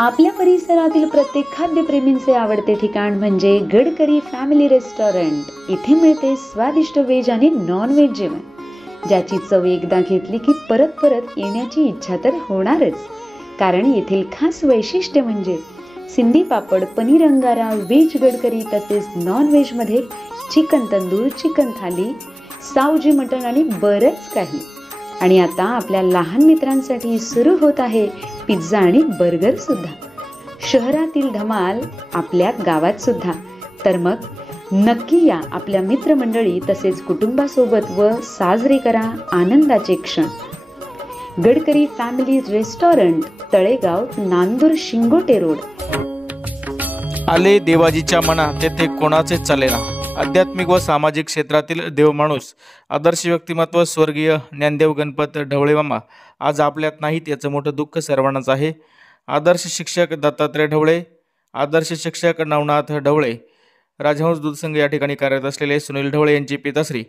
आपल्या परिसरातील प्रत्येक खाद्यप्रेमींचे आवडते ठिकाण म्हणजे गडकरी फॅमिली रेस्टॉरंट। इथे मिळते स्वादिष्ट व्हेज आणि नॉन व्हेज जेवण, ज्याची चव एकदा घेतली की परत परत येण्याची इच्छा तर होणारच। कारण येथील खास वैशिष्ट्य म्हणजे सिंधी पापड, पनीर अंगारा, व्हेज गडकरी तसेच नॉन व्हेज मध्ये चिकन तंदूर, चिकन थाली, सावजी मटण आणि बरंच काही। आणि आता आपल्या लहान मित्रांसाठी सुरू होत आहे पिझ्झा आणि बर्गर सुद्धा। शहरातील धमाल आपल्या गावात सुद्धा। तर मग नक्की या आपल्या मित्रमंडळी तसेच कुटुंबासोबत व साजरे करा आनंदाचे क्षण। Gadkari family restaurant, Talegaon, Nandur, Shingote road. आले देवाजीच्या मना तेथे कोणाचे चालेना। आध्यात्मिक व सामाजिक क्षेत्रातील देवमाणूस, आदर्श व्यक्तिमत्व स्वर्गीय ज्ञानदेव गणपत ढवळे मामा आज आपल्यात नाहीत, याचं मोठं दुःख सर्वांनाच आहे। आदर्श शिक्षक दत्तात्रय ढवळे, आदर्श शिक्षक नवनाथ ढवळे, राजहंस दूध संघ या ठिकाणी कार्यरत असलेले सुनील ढवळे यांची पिताश्री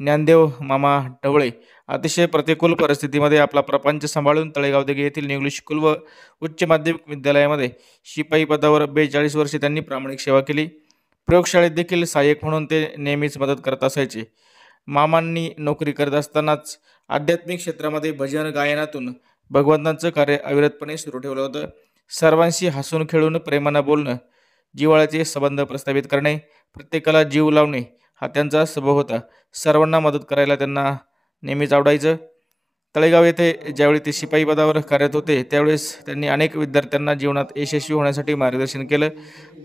ज्ञानदेव मामा ढवळे अतिशय प्रतिकूल परिस्थितीमध्ये आपला प्रपंच सांभाळून तळेगाव देगे येथील इंग्लिश स्कूल व उच्च माध्यमिक विद्यालयामध्ये शिपाई पदावर 42 वर्षे त्यांनी प्रामाणिक सेवा केली। प्रयोगशाळेत देखील सहाय्यक म्हणून ते नेहमीच मदत करत असायचे। मामांनी नोकरी करत असतानाच आध्यात्मिक क्षेत्रामध्ये भजन गायनातून भगवंतांचं कार्य अविरतपणे सुरू ठेवलं होतं। सर्वांशी हसून खेळून प्रेमानं बोलणं, जिव्हाळ्याचे संबंध प्रस्थापित करणे, प्रत्येकाला जीव लावणे हा त्यांचा स्वभाव होता। सर्वांना मदत करायला त्यांना नेहमीच आवडायचं। तळेगाव येथे ज्यावेळी ते शिपाई पदावर कार्यरत होते त्यावेळेस त्यांनी अनेक विद्यार्थ्यांना जीवनात यशस्वी होण्यासाठी मार्गदर्शन केलं।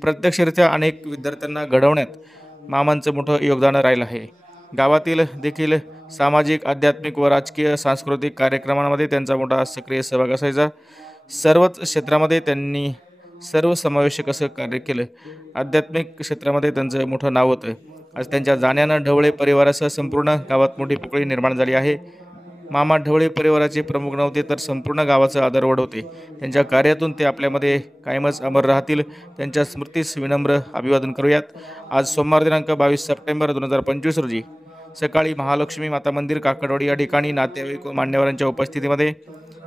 प्रत्यक्षरित्या अनेक विद्यार्थ्यांना घडवण्यात मामांचं मोठं योगदान राहिलं आहे। गावातील देखील सामाजिक, आध्यात्मिक व राजकीय सांस्कृतिक कार्यक्रमांमध्ये त्यांचा मोठा सक्रिय सहभाग असायचा। सर्वच क्षेत्रामध्ये त्यांनी सर्वसमावेशक असं कार्य केलं। आध्यात्मिक क्षेत्रामध्ये त्यांचं मोठं नाव होतं। आज त्यांच्या जाण्यानं ढवळे परिवारासह संपूर्ण गावात मोठी पोकळी निर्माण झाली आहे। मामा ढवळे परिवाराचे प्रमुख नव्हते तर संपूर्ण गावाचं आदरवड होते। त्यांच्या कार्यातून ते आपल्यामध्ये कायमच अमर राहतील। त्यांच्या स्मृतीस विनम्र अभिवादन करूयात। आज सोमवार दिनांक 22 सप्टेंबर 2025 रोजी सकाळी महालक्ष्मी माता मंदिर काकडवाडी या ठिकाणी नातेवाईक व मान्यवरांच्या उपस्थितीमध्ये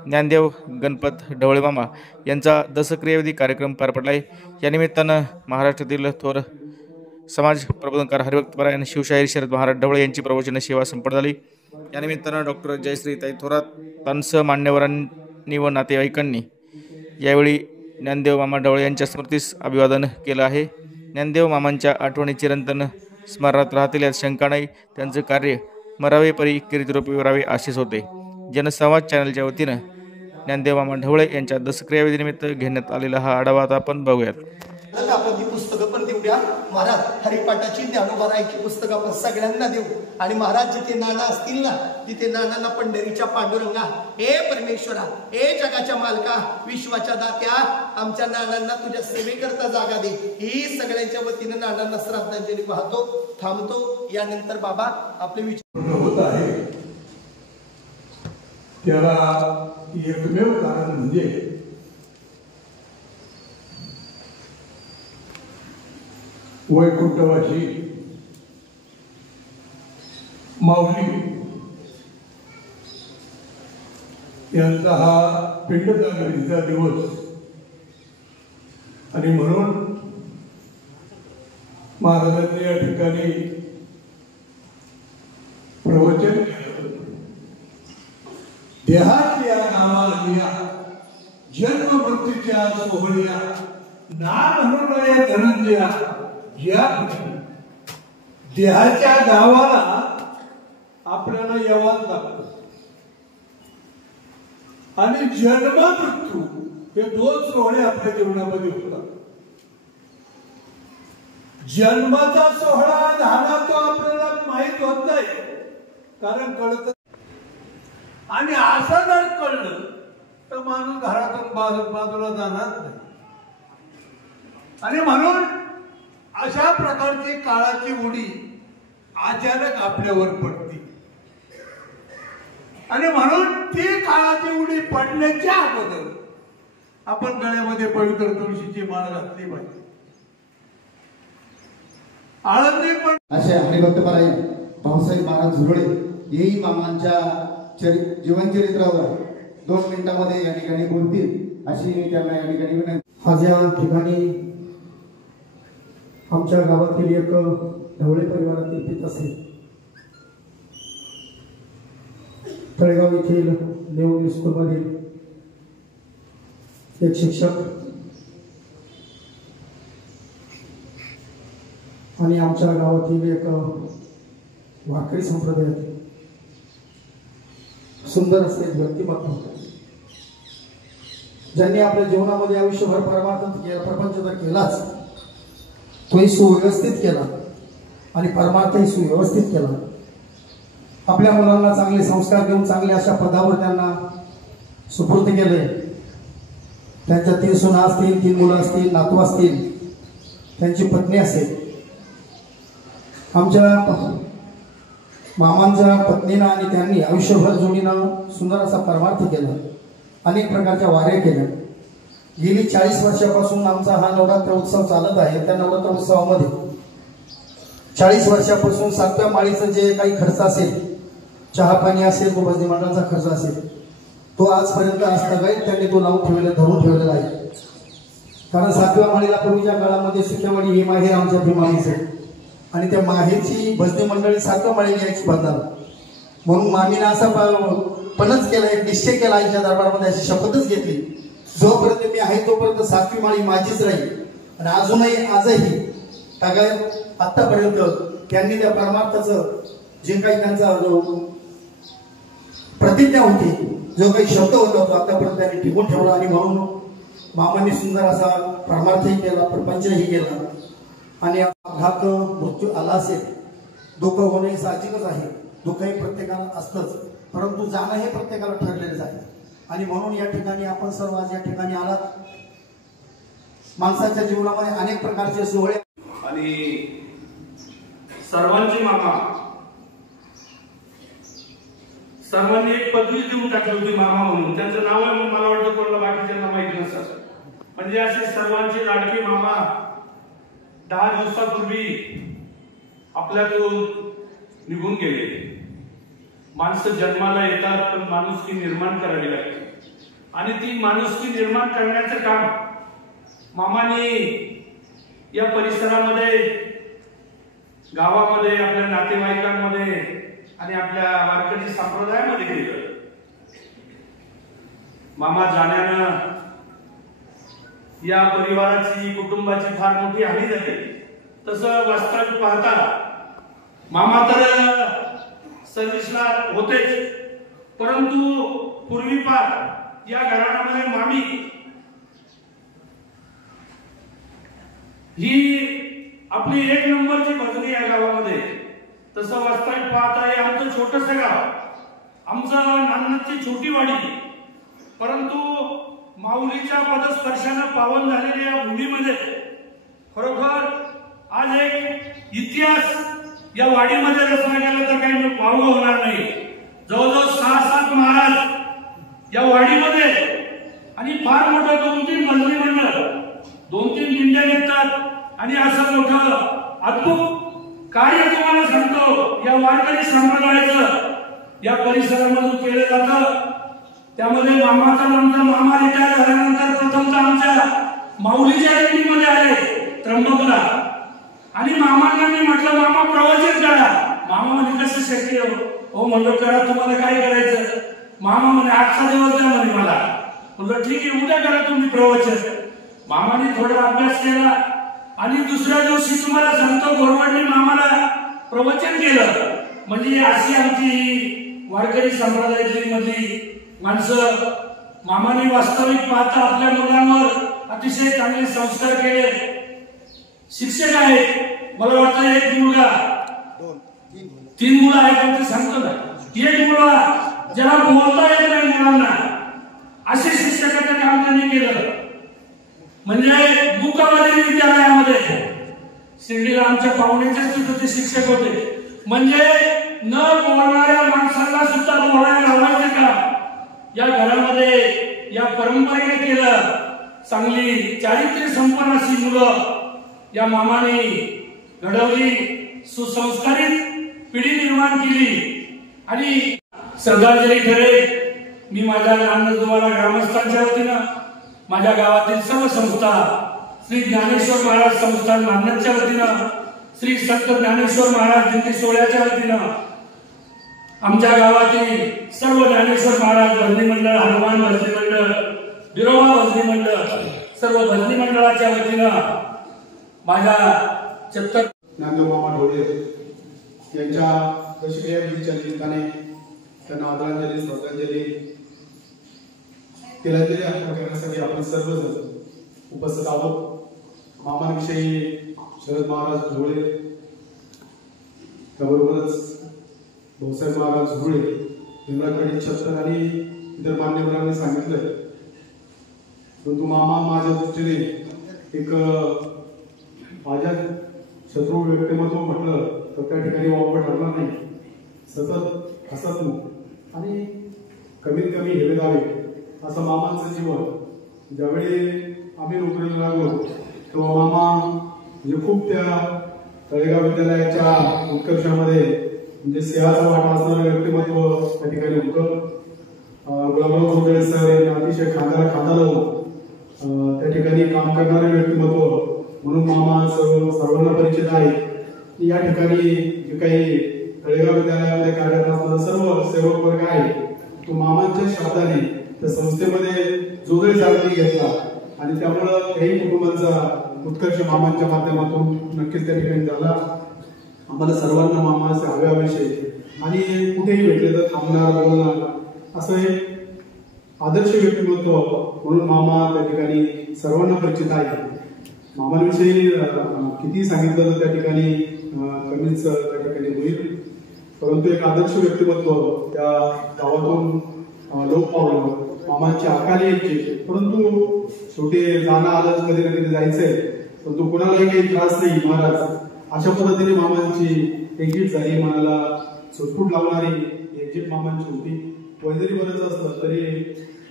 ज्ञानदेव गणपत ढवळे मामा यांचा दशक्रियाविधी कार्यक्रम पार पडलाय। या निमित्तानं महाराष्ट्रातील थोर समाज प्रबोधनकार, हरिभक्तपरायण, शिवशाहीर शरद महाराज ढवळे यांची प्रवचन सेवा संपन्न झाली। या निमित्तानं डॉक्टर जयश्रीताई थोरात, तानसह मान्यवरांनी व नातेवाईकांनी यावेळी ज्ञानदेव मामा ढवळे यांच्या स्मृतीस अभिवादन केलं आहे। ज्ञानदेव मामांच्या आठवणी चिरंतन स्मरणात राहतील यात शंका नाही। त्यांचं कार्य मरावे परी कीर्तिरूपी राहावे असेच होते। जनसंवाद चॅनलच्या वतीनं ज्ञानदेव मामा ढवळे यांच्या दशक्रियाविधीनिमित्त घेण्यात आलेला हा आढावा आता आपण बघूयात। आपण ती पुस्तकं पण देऊया महाराज। हरिपाठाची, ज्ञानोबारायची पुस्तकं आपण सगळ्यांना देऊ। आणि महाराज जिथे नाना असतील ना तिथे नानांना पंढरीच्या पांडुरंगा, हे परमेश्वरा, हे जगाच्या मालका, विश्वाच्या दात्या, आमच्या नानांना तुझ्या सेवेकरता जागा दे। ही सगळ्यांच्या वतीनं नानांना श्रद्धांजली वाहतो, थांबतो। यानंतर बाबा आपले विचार होत आहे त्याला एकमेव कारण म्हणजे वैकुंठवासी माऊली यांचा हा पिंडदानाचा दिवस आणि म्हणून महाराजांनी या ठिकाणी प्रवचन केलं। देहाच्या नावाला जन्म मृत्यूच्या सोहळ्या नाम म्हणून धनंजया, या देहाच्या गावाला आपल्याला यावं लागतं आणि जन्म मृत्यू हे दोन सोहळे आपल्या जीवनामध्ये होतात। जन्माचा सोहळा झाला तो आपल्याला माहित होत नाही, कारण कळत, आणि असं जर कळलं तर माणूस घरातून बाजूला जाणार नाही। आणि म्हणून अशा प्रकारची काळाची उडी अचानक आपल्यावर पडते आणि म्हणून ती काळाची उडी पडण्याच्या अगोदर आपण गळ्यामध्ये पवित्र तुळशीची माळ घातली पाहिजे। आळंदी पण असे हरिभक्तपरायण भाऊसाहेब महाराज झुरळे हेही मामांच्या जीवन चरित्रावर 2 मिनिटांमध्ये या ठिकाणी बोलतील। अशी मी त्यांना या ठिकाणी विनंती. आज या ठिकाणी आमच्या गावातील एक ढवळे परिवारातील पित असेल तळेगाव येथील नेहरू स्कूलमधील एक शिक्षक आणि आमच्या गावातील एक वारकरी संप्रदायातील सुंदर असे व्यक्तिमत्व ज्यांनी आपल्या जीवनामध्ये आयुष्यभर परमार्थ केला, प्रपंच तर केलाच, तोही सुव्यवस्थित केला आणि परमार्थही सुव्यवस्थित केला. आपल्या मुलांना चांगले संस्कार देऊन चांगले अशा पदावर त्यांना सुपूर्द केले. त्यांच्या 3 सुना असतील, 3 मुलं असतील, नातू असतील, त्यांची पत्नी असेल. आमच्या मामांच्या पत्नीनं आणि त्यांनी आयुष्यभर जोडीनं सुंदर असा परमार्थ केला, अनेक प्रकारच्या वाऱ्या केल्या. गेली 40 वर्षापासून आमचा हा नवरात्र उत्सव चालत आहे. त्या नवरात्र उत्सवामध्ये 40 वर्षापासून 7व्या माळीचं जे काही खर्च असेल, चहा पाणी असेल, तो भजनी मंडळाचा खर्च असेल, तो आजपर्यंत आजतागायत त्यांनी तो लावून ठेवलेला, धरून ठेवलेला आहे. कारण 7व्या माळीला पूर्वीच्या काळामध्ये सुक्यावाडी हे माहेर आमच्या भीमाईचं आणि त्या माहेरची भजनी मंडळी 7व्या माळीला यायची बंधाल. म्हणून मामीनं असा पणच केला, एक निश्चय केला आईच्या दरबारामध्ये, अशी शपथच घेतली, जोपर्यंत मी आहे तोपर्यंत 7वी माळी माझीच राहील. आणि अजूनही आजही तागायत आतापर्यंत त्यांनी त्या परमार्थाचं जे काही त्यांचा जो प्रतिज्ञा होती, जो काही शब्द होता, तो आतापर्यंत त्यांनी टिकून ठेवला. आणि म्हणून मामांनी सुंदर असा परमार्थही केला, प्रपंचही केला. आणि अपघात मृत्यू आला असेल, दुःख होणे साहजिकच आहे, दुःख हे प्रत्येकाला असतंच, परंतु जाणं हे प्रत्येकाला ठरलेलंच आहे. आणि म्हणून या ठिकाणी आपण सर्व आज या ठिकाणी आलात. माणसाच्या जीवनामध्ये अनेक प्रकारचे सोहळे आणि सर्वांचे मामा, सर्वांनी एक पदवी देऊन टाकली होती मामा म्हणून. त्यांचं नाव आहे, मला वाटतं कोणाला बाकीच्यांना माहिती नसतं. म्हणजे असे सर्वांचे लाडके मामा 10 दिवसापूर्वी आपल्यातून निघून गेले. माणसं जन्माला येतात, पण माणुसकी निर्माण करावी लागते. आणि ती माणुसकी निर्माण करण्याचं काम मामाने या परिसरामध्ये, गावामध्ये, आपल्या नातेवाईकांमध्ये आणि आपल्या वारकरी संप्रदायामध्ये केलं. मामा जाण्यानं या परिवाराची, कुटुंबाची फार मोठी हानी झाली. तसं वास्तविक पाहता मामा तर सर्व्हिसला होतेच, परंतु पूर्वीपार या घराण्यामध्ये मामी ही आपली 1 नंबरची भजनी या गावामध्ये. तसं वास्तविक पाहता हे आमचं छोटंसं गाव, आमचं नांदची छोटी वाडी, परंतु माऊलीच्या पदस्पर्शानं पावन झालेल्या या भूमीमध्ये खरोखर आज एक इतिहास या वाडीमध्ये रचना केला तर काही वावगं होणार नाही. जवळजवळ 6-7 महाराज या वाडीमध्ये, आणि फार मोठं 2-3 भजनी मंडळ, 2-3 दिंड्या निघतात. आणि असं मोठं अद्भुत कार्य तुम्हाला सांगतो या वारकरी संप्रदायाचं या परिसरामधून केलं जातं. त्यामध्ये मामाचा आमचा मामा रिटायर झाल्यानंतर प्रथमतः आमच्या माऊलीच्या दिंडीमध्ये आले त्र्यंबकला. आणि मामांना मी म्हटलं, मामा प्रवचन करा. मामा म्हणे कसं शक्य हो? म्हणलं करा, तुम्हाला काय करायचं? मामा म्हणे 8चा दिवस द्या म्हणे मला. म्हणलं ठीक आहे, उद्या करा तुम्ही प्रवचन. मामाने थोडा अभ्यास केला आणि दुसऱ्या दिवशी तुम्हाला सांगतो गोरवाडनी मामाला प्रवचन केलं. म्हणजे अशी आमची वारकरी संप्रदायातली मधली माणसं. मामाने वास्तविक पाहता आपल्या मुलांवर अतिशय चांगले संस्कार केले. शिक्षक आहेत, मला वाटतं 1 मुलगा, 3 मुलं आहेत ते सांगतो ना. 1 मुलगा ज्याला बोलता येत नाही मुलांना, असे शिक्षकाचं काम त्यांनी केलं. म्हणजे मुकावादी विद्यालयामध्ये शिर्डीला आमच्या पाहुण्याचेच तिथे ते शिक्षक होते. म्हणजे न बोलणाऱ्या माणसाला सुद्धा बोलायला लावायचं काम या घरामध्ये या परंपरेने केलं. चांगली चारित्र्य संपन्न अशी मुलं या मामाने घडवली, सुसंस्कारित पिढी निर्माण केली. आणि श्रद्धांजली ठरेल मी माझ्या नांदजोबाला ग्रामस्थांच्या वतीनं माझ्या गावातील सर्व संस्था, श्री ज्ञानेश्वर महाराज संस्थान नांदेडच्या वतीनं, श्री संत ज्ञानेश्वर महाराज जयंती सोहळ्याच्या वतीनं, आमच्या गावातील सर्व ज्ञानेश्वर महाराज भजनी मंडळ, हनुमान भजनी मंडळ, बिरोबा भजनी मंडळ, सर्व भजनी मंडळाच्या वतीनं माझ्या छत्तर ज्ञानदेव मामा ढोळे यांच्या दशक्रिया विधीच्या निमित्ताने त्यांना आदरांजली, श्रद्धांजली तिलांजली अर्पण करण्यासाठी आपण सर्वजण उपस्थित आहोत. मामांविषयी शरद महाराज ढोळे, त्याबरोबरच भाऊसाहेब महाराज ढोळे, इंद्राकडे छत्र आणि इतर मान्यवरांनी सांगितलंय. परंतु मामा माझ्या दृष्टीने एक माझ्या शत्रू व्यक्तिमत्व म्हटलं तर त्या ठिकाणी वापर ठरणार नाही. सतत हसतमुख आणि कमीत कमी हेवेदावे असं मामांचं जीवन. ज्यावेळी आम्ही नोकरीला लागलो तेव्हा मामा म्हणजे खूप त्या तळेगाव विद्यालयाच्या उत्कर्षामध्ये म्हणजे सिंहाचा वाटा असणारं व्यक्तिमत्व त्या ठिकाणी होतं. गुलाबराव जोगळे सर यांनी अतिशय खांद्याला खांदा लावून त्या ठिकाणी काम करणारे व्यक्तिमत्व म्हणून मामा सर्वांना परिचित आहे. या ठिकाणी जे काही तळेगाव विद्यालयामध्ये कार्यरत असणारा सर्व सेवक वर्ग आहे तो मामांच्या शब्दाने त्या संस्थेमध्ये जोगळे सारथी घेतला आणि त्यामुळं काही कुटुंबांचा उत्कर्ष मामांच्या माध्यमातून नक्कीच त्या ठिकाणी झाला. आम्हाला सर्वांना मामा असे हव्याविषयी आणि कुठेही भेटले तर थांबणार, बोलणार असं एक आदर्श व्यक्तिमत्व म्हणून मामा त्या ठिकाणी सर्वांना परिचित आहे. मामांविषयी किती सांगितलं तर त्या ठिकाणी कमीच त्या ठिकाणी होईल. परंतु एक आदर्श व्यक्तिमत्व त्या गावातून लोक पावलं. मामांची अकाली यायची, परंतु शेवटी जाणं आलं, कधी ना कधी जायचंय, परंतु कोणालाही काही त्रास नाही महाराज अशा पद्धतीने मामांची एक्झिट झाली. मनाला सुटफूट लावणारी एक्झिट मामांची होती. वय जरी बरंच असलं तरी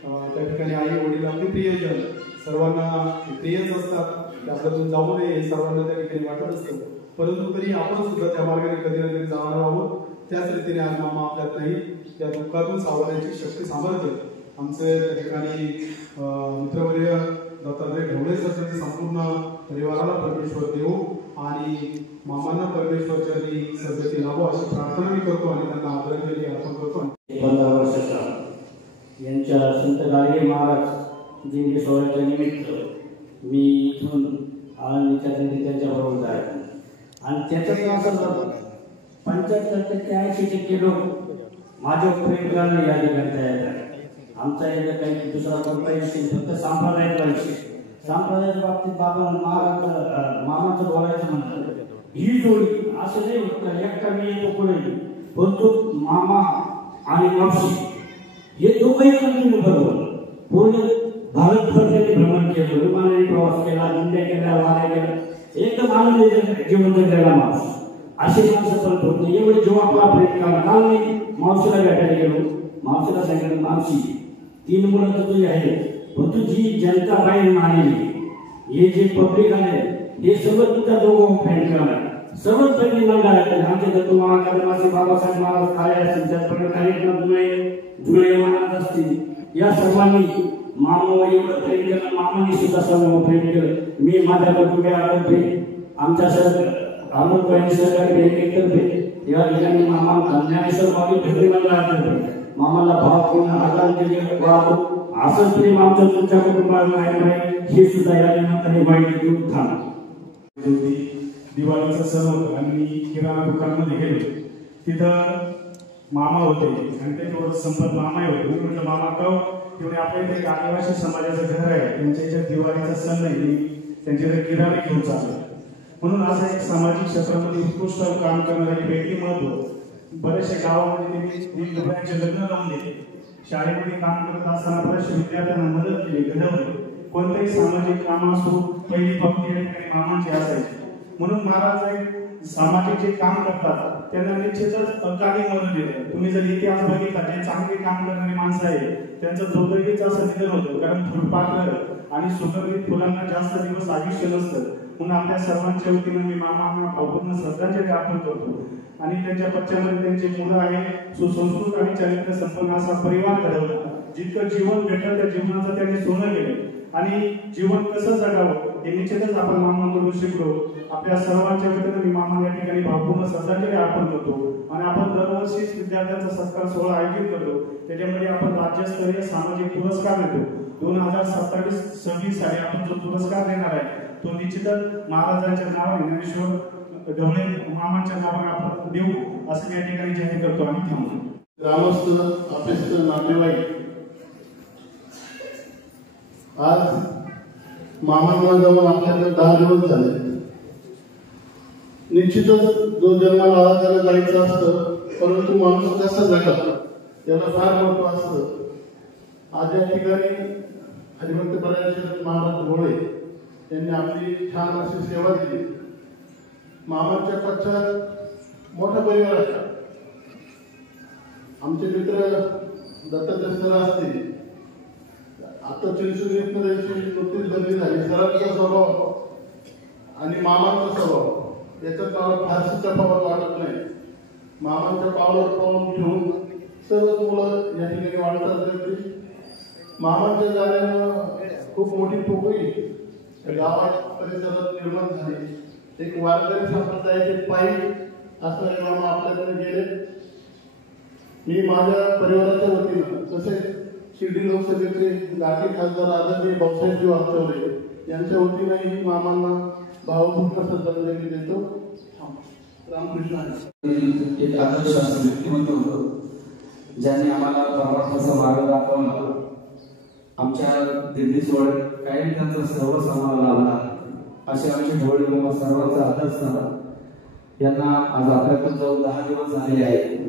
त्या ठिकाणी आई वडील आपले प्रियजन सर्वांना प्रियच असतात. त्यातून जाऊ नये हे सर्वांना त्या ठिकाणी वाटत असतं. परंतु तरी आपण सुद्धा त्या मार्गाने कधी ना कधी जाणार आहोत. त्याच रीतीने आज मामा आपल्यात नाही, त्या दुःखातून सावरण्याची शक्ती सामर्थ्य आमचे त्या ठिकाणी मित्रवर्य दत्तात्रय ढवळे सर त्यांच्या संपूर्ण परिवाराला परमेश्वर देऊ आणि मामांना परमेश्वर चरणी सद्गती लाभो अशी प्रार्थना मी करतो आणि त्यांना आदरांजली अर्पण करतो. 15 वर्षाचा यांच्या संत गाडगे महाराज जयंती सोहळ्याच्या निमित्त मी इथून आळंदीच्या त्यांच्याबरोबर आहे आणि त्याच्यातून असं जातं 75% लोक माझ्यावर प्रेम करणारे या ठिकाणी तयार आहेत. आमचा एकदा काही दुसरा कोणताही विषय फक्त सांप्रदायिक विषय. सांप्रदायाच्या बाबतीत बाबा महाराज मामाचं बोलायचं म्हणतात ही जोडी असं नाही होतं एकटा मी येतो पुढे, परंतु मामा आणि मावशी हे दोघंही कंटिन्यू बरोबर पूर्ण भारतभर त्यांनी भ्रमण केलं, विमानाने प्रवास केला, इंडिया केला, वाऱ्या केला, एकदम आनंदी जीवन जगलेला माणूस. असे माणसं पण होते. एवढे जेव्हा आपला प्रेम केला काल मी मावशीला भेटायला गेलो. मावशीला सांगितलं मावशी 3 मुलं तर तुझी आहे, पण तुझी जनता बाहेर आलेली हे जे पब्लिक आहे हे सगळं तुझ्या दोघं फ्रेंड करणार. सर्वच पहिली मंडळ आहे आमच्या दत्तू महाराज, बाबासाहेब महाराज काय असतील त्याचप्रमाणे कार्यक्रम जुळे मानत असतील. या सर्वांनी मामा एवढं प्रेम केलं, मामांनी सुद्धा सर्व प्रेम केलं. मी माझ्या कुटुंबियातर्फे आमच्या अमोलबाई सहकारी बँकेतर्फे या ठिकाणी मामा ज्ञानेश्वर मागे भेटले मंडळातर्फे मामाला भावपूर्ण आदरांजली वाहतो. असंच प्रेम आमच्या तुमच्या कुटुंबाला आहे हे सुद्धा या निमित्ताने माहिती देऊन थांबतो. दिवाळीचा सण होता आणि मी किराणा दुकानामध्ये गेलो. तिथं मामा होते आणि त्याच्यावर संपत मामाही होते. मी म्हटलं मामा का तेवढे आपल्या इथे आदिवासी समाजाचं घर आहे, त्यांच्या इथे दिवाळीचा सण नाही, त्यांच्याकडे किराणा घेऊन चाललं. म्हणून असं एक सामाजिक क्षेत्रामध्ये उत्कृष्ट काम करणारे व्यक्तिमत्व बरेचशा गावामध्ये त्यांनी मुलांचे लग्न लावून दिले. शाळेमध्ये काम करत असताना बऱ्याचशा विद्यार्थ्यांना मदत केली, घडवली. कोणतेही सामाजिक काम असो पहिली पंक्ती मामांची असायची. म्हणून महाराज एक सामाजिक जे काम करतात त्यांना निश्चितच अकाली मरण देतात. तुम्ही जर इतिहास बघितला जे चांगले काम करणारी माणसं आहे त्यांचं दुर्दैवीचं असं निधन होतं, कारण फुलपाखर आणि सुगंधित फुलांना जास्त दिवस आयुष्य नसतं. म्हणून आपल्या सर्वांच्या वतीनं मी मामांना भावपूर्ण श्रद्धांजली अर्पण करतो आणि त्यांच्या पश्चामध्ये त्यांची मुलं आहे, सुसंस्कृत आणि चारित्र्य संपन्न असा परिवार घडवला. जितकं जीवन भेटलं त्या जीवनाचं त्यांनी सोनं केलं आणि जीवन कसं जगावं हे निश्चितच आपण मामांकडून शिकलो. आपल्या सर्वांच्या वतीनं मी मामा या ठिकाणी भावपूर्ण श्रद्धांजली अर्पण करतो. आणि आपण दरवर्षीच विद्यार्थ्यांचा सत्कार सोहळा आयोजित करतो. त्याच्यामध्ये आपण राज्यस्तरीय सामाजिक पुरस्कार देतो. 2027-26 साली आपण जो पुरस्कार देणार आहे तो निश्चितच महाराजांच्या नावाने ज्ञानेश्वर ढवळे मामांच्या नावाने आपण देऊ असं मी या ठिकाणी जाहीर करतो आणि थांबतो. ग्रामस्थ, अभ्यस्त, नातेवाईक, आज मामांना जाऊन आपल्याकडे 10 दिवस झाले. निश्चितच जो जन्माला आला त्याला जायचं असतं, परंतु माणूस कसा जगला याला फार महत्व असतं. आज या ठिकाणी हरिभक्त परायण महाराज ढवळे यांनी आपली छान अशी सेवा दिली. मामांच्या पश्चात मोठा परिवार आहे. आमचे मित्र दत्तात्रय सर असतील, आता चिंचोलीमध्ये नुकतीच बदली झाली. सरांचा स्वभाव आणि मामांचा स्वभाव याच्यात मला फारशी तफावत वाटत नाही. मामांच्या पावलावर पाऊल ठेवून सर्वच मुलं या ठिकाणी वाढतात. मामांच्या जाण्यानं खूप मोठी पोकळी गावात परिसरात निर्माण झाली. एक वारकरी संप्रदायाचे पायी असणारे मामा आपल्याकडे गेले. मी माझ्या परिवाराच्या वतीनं तसेच शिर्डी लोकसभेचे लाठी खासदार आदरणीय भाऊसाहेबजी वागचौरे यांच्या वतीनंही मामांना भावपूर्ण श्रद्धांजली देतो. रामकृष्ण. एक आदर्श असं व्यक्तिमत्व होतं ज्याने आम्हाला परमात्माचा मार्ग दाखवला. आमच्या दिल्ली सोहळ्यात काही त्यांचा सर्वच आम्हाला लाभला. असे आमचे ढवळे बाबा सर्वांचा आदर्श यांना आज आपल्याकडे जाऊन 10 दिवस झाले आहेत.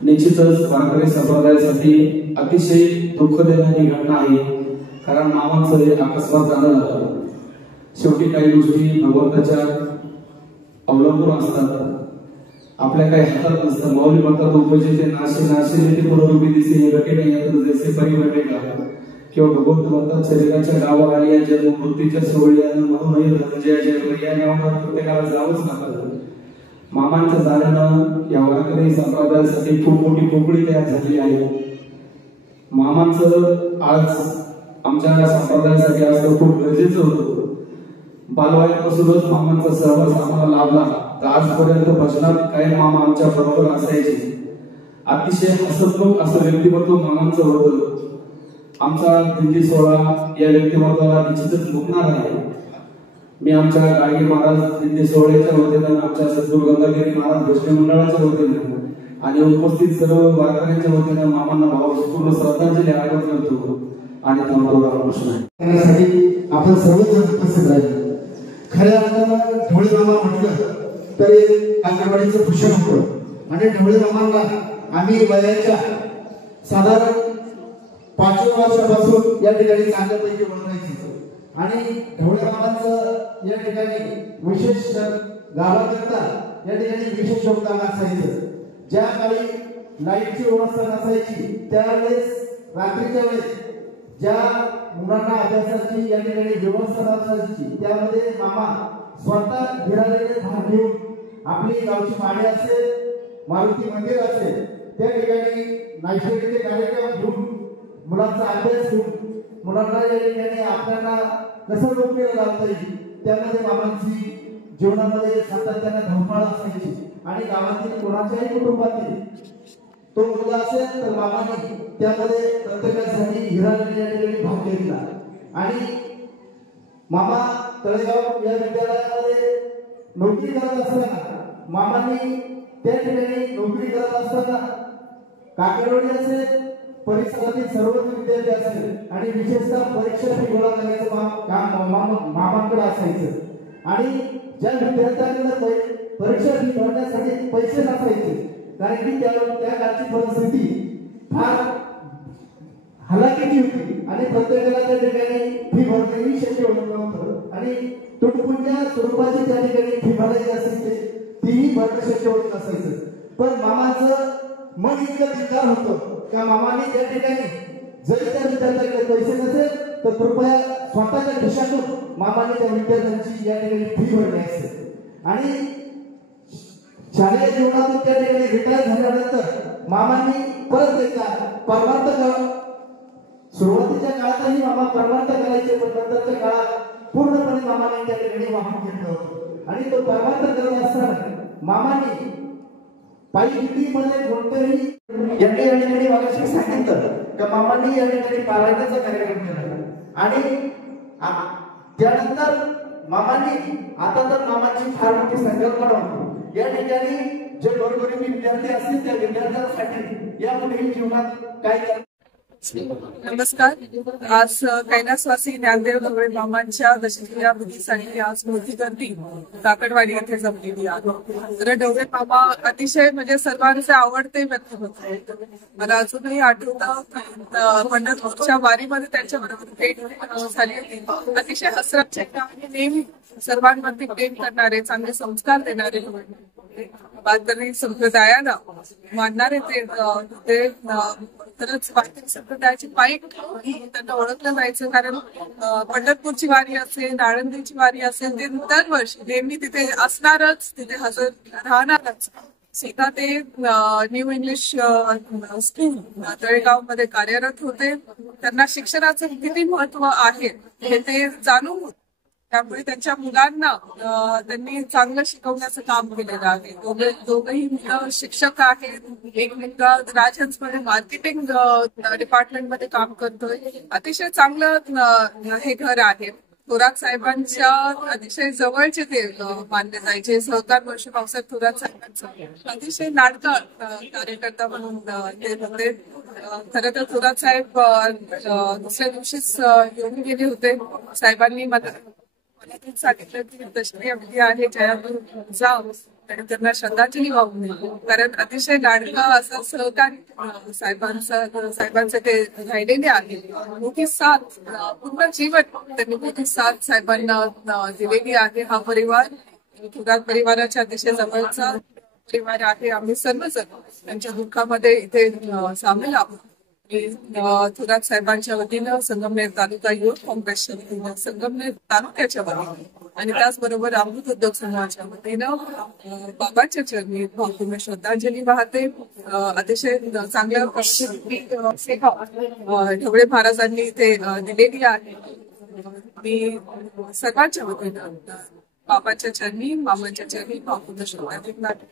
निश्चितच वारकरी संप्रदायासाठी अतिशय दुःख देणारी घटना आहे. कारण मामांचं हे अकस्मात झालं. शेवटी काही गोष्टी भगवंताच्या अवलंबून असतात, आपल्या काही हातात नसतं. माऊली म्हणतात उपजेचे नाशे नाशे ते पुनरुपी दिसे गटे नाही जैसे परिवर्ते का. किंवा भगवंत म्हणतात शरीराच्या गावा आली जन्म मृत्यूच्या सोहळ्यानं म्हणूनही धनंजय या नावावर प्रत्येकाला जावंच लागतं. मामांच्या जाण्यानं या वारकरी संप्रदायासाठी खूप मोठी पोकळी तयार झाली आहे. मामांचं आज आमच्या संप्रदायासाठी असणं खूप गरजेचं होतं. बालवयापासूनच मामांचा सहवास आम्हाला लाभला तर आजपर्यंत भजनात काही मामा आमच्या बरोबर असायचे. अतिशय हसतमुख असं व्यक्तिमत्व मामांचं होतं. आमचा दिंडी सोहळा या व्यक्तिमत्वाला निश्चितच मुकणार आहे. मी आमच्या गाडगे महाराज दिंडी सोहळ्याच्या वतीनं, आमच्या सद्गुरू गंगागिरी महाराज भजनी मंडळाच्या वतीनं आणि उपस्थित सर्व वारकऱ्यांच्या वतीनं मामांना भावपूर्ण श्रद्धांजली अर्पण करतो आणि थांबतो. रामकृष्ण. त्यासाठी आपण सर्वजण उपस्थित राहिले. खऱ्या अर्थानं ढवळे मामा म्हटलं तर अंगणवाडीचं भूषण होतं आणि ढवळे मामांना आम्ही वयाच्या साधारण 5व्या वर्षापासून या ठिकाणी चांगल्यापैकी ओळखायचो. आणि ढवळे मामांचं या ठिकाणी विशेष गावाकरता या ठिकाणी विशेष योगदान असायचं. ज्या काळी लाईटची व्यवस्था नसायची त्यावेळेस रात्रीच्या वेळेस ज्या मुलांना अभ्यासाची या ठिकाणी व्यवस्था नसायची त्यामध्ये मामा स्वतः भिरालेले भाग घेऊन आपली गावची माडी असेल, मारुती मंदिर असेल त्या ठिकाणी नैसर्गिक कार्यक्रम घेऊन मुलांचा अभ्यास घेऊन मुलांना या ठिकाणी आपल्याला कसं नोकरीला लावता येईल त्यामध्ये मामांची जीवनामध्ये सातत्याने धडपड असायची. आणि गावातील कोणाच्याही कुटुंबातील तो मुलगा असेल तर मामाने त्यामध्ये प्रत्येकासाठी हिरालेली या ठिकाणी भाग घेतला. आणि मामा तळेगाव या विद्यालयामध्ये नोकरी करत असताना मामांनी त्या ठिकाणी नोकरी करत असताना काकेवाडी असेल, परिसरातील सर्व विद्यार्थी असेल आणि विशेषतः परीक्षा फी गोळा करायचं काम मामांकडे असायचं. आणि ज्या विद्यार्थ्यांना परीक्षा फी भरण्यासाठी पैसे नसायचे कारण की त्या काळची परिस्थिती फार हलाखीची होती आणि प्रत्येकाला त्या ठिकाणी फी भरणे शक्य होत नव्हतं. आणि तुटपुंज्या स्वरूपाची त्या ठिकाणी फी भरायची असायची तीही भरणं शक्य होत नसायचं. पण मामाचं मन इतकं दिलदार होतं का मामाने त्या ठिकाणी जरी त्या विद्यार्थ्याकडे पैसे नसेल तर कृपया स्वतःच्या खिशातून मामाने त्या विद्यार्थ्यांची या ठिकाणी फी भरली असेल. आणि शालेय जीवनातून त्या ठिकाणी रिटायर झाल्यानंतर मामांनी परत एकदा परमार्थ सुरुवातीच्या काळातही मामा परमार्थ करायचे, पण नंतरच्या काळात पूर्णपणे मामाने त्या ठिकाणी वाहून घेतलं होतं. आणि तो परमार्थ करत असताना मामाने पायीमध्ये कोणतंही यांनी या ठिकाणी मागाशी सांगितलं का मामांनी या ठिकाणी पारायणाचा कार्यक्रम केला. आणि त्यानंतर मामांनी आता तर मामाची फार मोठी संकल्पना होती. या ठिकाणी जे गोरगरिबी विद्यार्थी असतील त्या विद्यार्थ्यांसाठी या पुढील जीवनात काय करायचं. नमस्कार. आज कैलासवासी ज्ञानदेव ढवळे मामांच्या दशमीच्या विधीसाठी आज मोठी गर्दी काकडवाडी येथे जमलेली आहे. तर ढवळे मामा अतिशय म्हणजे सर्वांचे आवडते व्यक्ती होते. मला अजूनही आठवतं पंढरपूरच्या वारीमध्ये त्यांच्याबरोबर भेट झाली होती. अतिशय हसरत चेहरा आणि नेहमी सर्वांवरती प्रेम करणारे, चांगले संस्कार देणारे, वारकरी संप्रदायाला मानणारे ते तरच वारकरी संप्रदायाची पाईक त्यांना ओळखलं जायचं. कारण पंढरपूरची वारी असेल, आळंदीची वारी असेल, ते दरवर्षी नेहमी तिथे असणारच, तिथे हजर राहणारच. सीता ते न्यू इंग्लिश स्कूल तळेगाव मध्ये कार्यरत होते. त्यांना शिक्षणाचं किती महत्व आहे हे ते जाणून होते. त्यामुळे त्यांच्या मुलांना त्यांनी चांगलं शिकवण्याचं काम केलेलं आहे. दोघंही मुलं शिक्षक आहेत. एक मुलगा राजहंसमध्ये मार्केटिंग डिपार्टमेंटमध्ये काम करतोय. अतिशय चांगलं हे घर आहे. थोरात साहेबांच्या अतिशय जवळचे ते मानले जायचे. सहकार वर्ष पावसाळ्यात थोरात साहेबांचं अतिशय लाडका कार्यकर्ता म्हणून ते होते. खरं तर थोरात साहेब दुसऱ्या दिवशीच येऊन गेले होते. साहेबांनी मला सांगितलं की दशमी अवधी आहे, जयातून जाऊ आणि त्यांना श्रद्धांजली वाहून. कारण अतिशय लाडका असं सहकारी साहेबांचं ते राहिलेले आहे. मोठी साथ पूर्ण जीवन त्यांनी मोठी साथ साहेबांना दिलेली आहे. हा परिवार थोरात परिवाराच्या अतिशय जवळचा परिवार आहे. आम्ही सर्वजण त्यांच्या दुःखामध्ये इथे सामील आहोत. थोरात साहेबांच्या वतीनं संगमनेर तालुका युवक काँग्रेसच्या वतीनं, संगमनेर तालुक्याच्या वतीनं आणि त्याचबरोबर अमृत उद्योग समूहाच्या वतीनं बाबांच्या चरणी भावपूर्ण श्रद्धांजली वाहते. अतिशय चांगल्या सेवा ढवळे महाराजांनी इथे दिलेली आहे. मी सर्वांच्या वतीनं बाबांच्या चरणी, मामांच्या चरणी भावपूर्ण श्रद्धांजली वाहते.